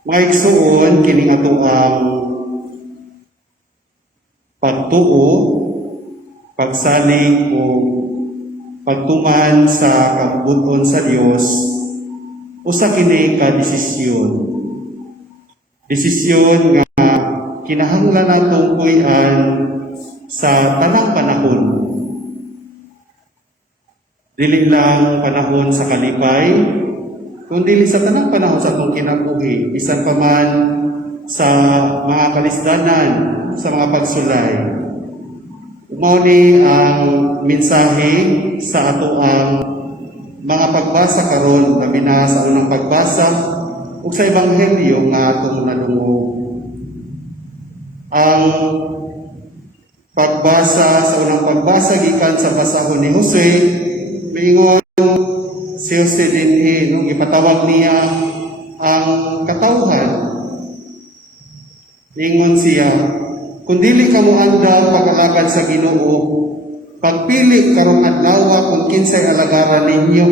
Mga igsuon kini ato ang pagtuo, pagsalig o pagtuman sa kabubuton sa Dios usa kini ka desisyon. Desisyon nga kinahanglan natong puy-an sa tanang panahon. Dili lang panahon sa kalipay, kundi sa tanang panahon sa atong kinabuhi, bisan pa man sa mga kalisdanan, sa mga pagsulay. Mao ni ang mensahe sa ato ang mga pagbasa karon, labi na sa unang pagbasa ug sa ebanghelyo nga atong nadungog. Ang pagbasa sa unang pagbasa gikan sa basahon ni Jose, miingon si Jose dinhi nung ipatawag niya ang katawhan. Ingon siya, kung dili ka mo andal pag-alagad sa Ginoo, pagpili karong adlaw kung kinsay alagaran ninyo.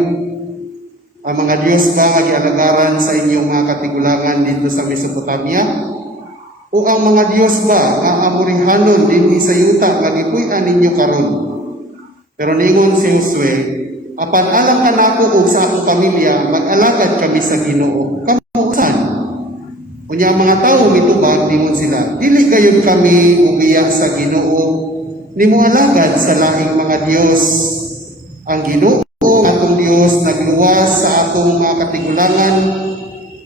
Ang mga Dios ba nga gialagaran sa inyong mga katigulangan dito sa Mesopotamia? O ang mga Dios ba nga amurihanon dinhi sa yuta nga gipuy-an ninyo karon? Pero ningon si Josue, apan alang kanako ug sa akong pamilya, mag-alagad kami sa Ginoo. Kamusan? Unya mga tawo mitubag ningon sila, dili gayon kami umiya sa Ginoo, nimo alagad sa laing mga Dios. Ang Ginoo atong Dios nagluwas sa atong mga katigulangan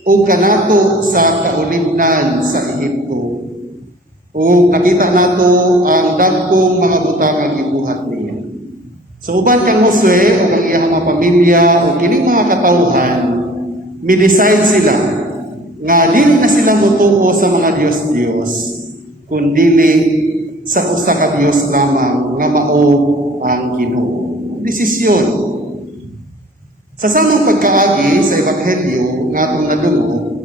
o kanato sa kaulibnan sa Ehipto. O nakita nato ang dagkong mga butang ang gibuhat niya. So uban kang Josue o ang iyang mga pamilya o kining mga katawhan, mi-decide sila nga dili na sila mutuo sa mga Diyos-Diyos, kundi sa usa ka Dios lamang nga mao ang Ginoo. Desisyon. Sa samang pagkaagi sa ebanghelyo nga atong nadungog,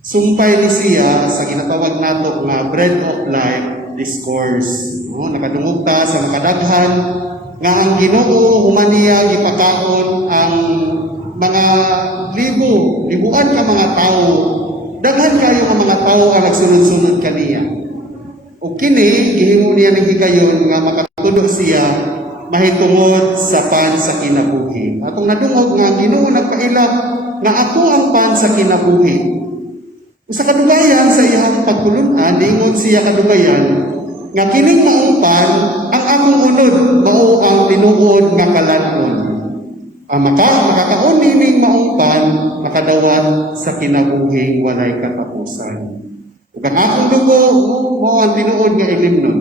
sumpay ni siya sa ginatawag nato nga Bread of Life discourse. No, nakadungog ta sa makadaghan nga ang Ginoo human niya gipakaon ang mga libuan ka mga tao. Daghan kayo nga mga tao ang nagsunod-sunod kaniya. O kini gihimo niya ng higayon nga makatudo siya mahitungod sa pan sa kinabuhi. Atong nadungog nga Ginoo nagpaila nga ako ang pan sa kinabuhi. Sa kadugayan sa iyang pagtulunan, diingon siya kadugayan nga kining maong pan ang among unod mao ang tinuod nga kalanon. Ang makakaon nining maong pan makadawat sa kinabuhing walay katapusan. Ug ang akong dugo mao ang tinuod nga ilimnon.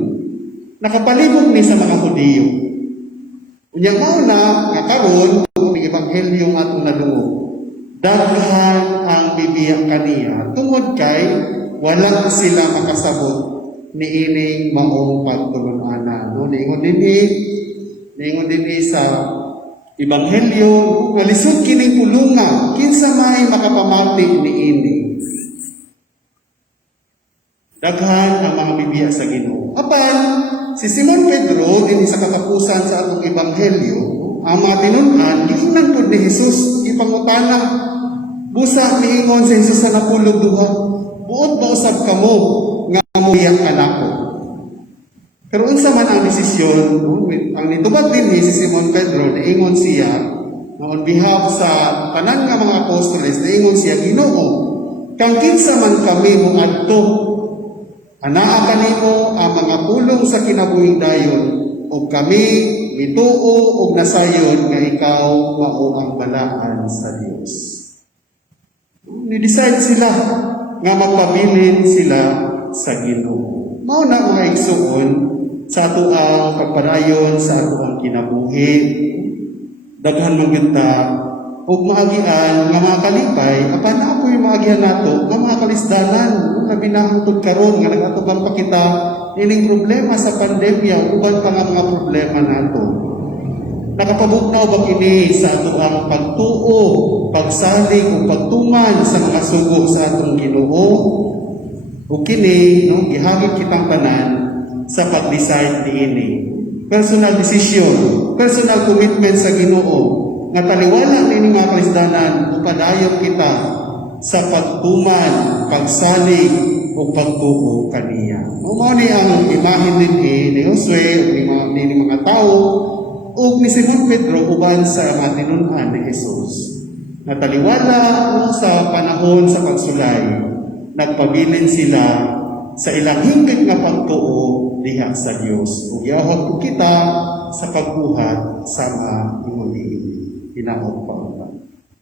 Nakapalibog ni sa mga Hudiyo. Unya mao na nga karon ang ebanghelyo atong nadungog. Daghan ang bibiyak kaniya tungod kay wala sila makasabot niining maong pagtulunganan. No, niingon dinhi sa ebanghelyo nga lisod kining pulungan kinsa may makapamati niini. Daghan ang mga bibiyak sa Ginoo. Apan si Simon Pedro dinhi sa katapusan sa atong ebanghelyo, ang mga tinun-an gihingnan pud ni Hesus ipangutana. Busa miingon si Hesus sa napulog duha, buot ba usab kamo nga moyak anako? Pero unsa man ang desisyon, ang nitubag dinhi si Simon Pedro, niingon siya na on behalf sa tanan nga mga apostoles, niingon siya, Ginoo, kang kinsa man kami moadto, anaa kanimo ang mga pulong sa kinabuhing dayon, ug kami mituo ug nasayon nga ikaw mao ang balaan sa Dios. Ni-decide sila nga magpabilin sila sa Ginoo. Mao na mga igsuon sa ato ang pagpadayon sa ato ang kinabuhi. Daghan man gyud ta ug maagian nga mga kalipay, apan apoy maagian nato nga mga kalisdanan labi na hangtod karon nga nagatubang pa kita ining problema sa pandemya uban pa nga mga problema nato. Nakapabugnaw ba kini sa ato ang pagtuo, pagsalig ug pagtuman sa mga sugo sa atong Ginoo? Ug kini no gihagit kitang tanan sa pag-decide niini. Personal decision, personal commitment sa Ginoo nga taliwala nini mga Kristiyanan upadayon kita sa pagtuman, pagsalig o pagtuo kaniya. Mao ni ang imahen din ni Josue ug ni mga tao ug ni Simon Pedro uban sa matinud-an ni Jesus. Nataliwala sa panahon sa pagsulay, nagpabilin sila sa ilang hingpit nga pagtuo diha sa Dios. Ug yahod ko kita sa pagbuhat sama imong Ginoo pa.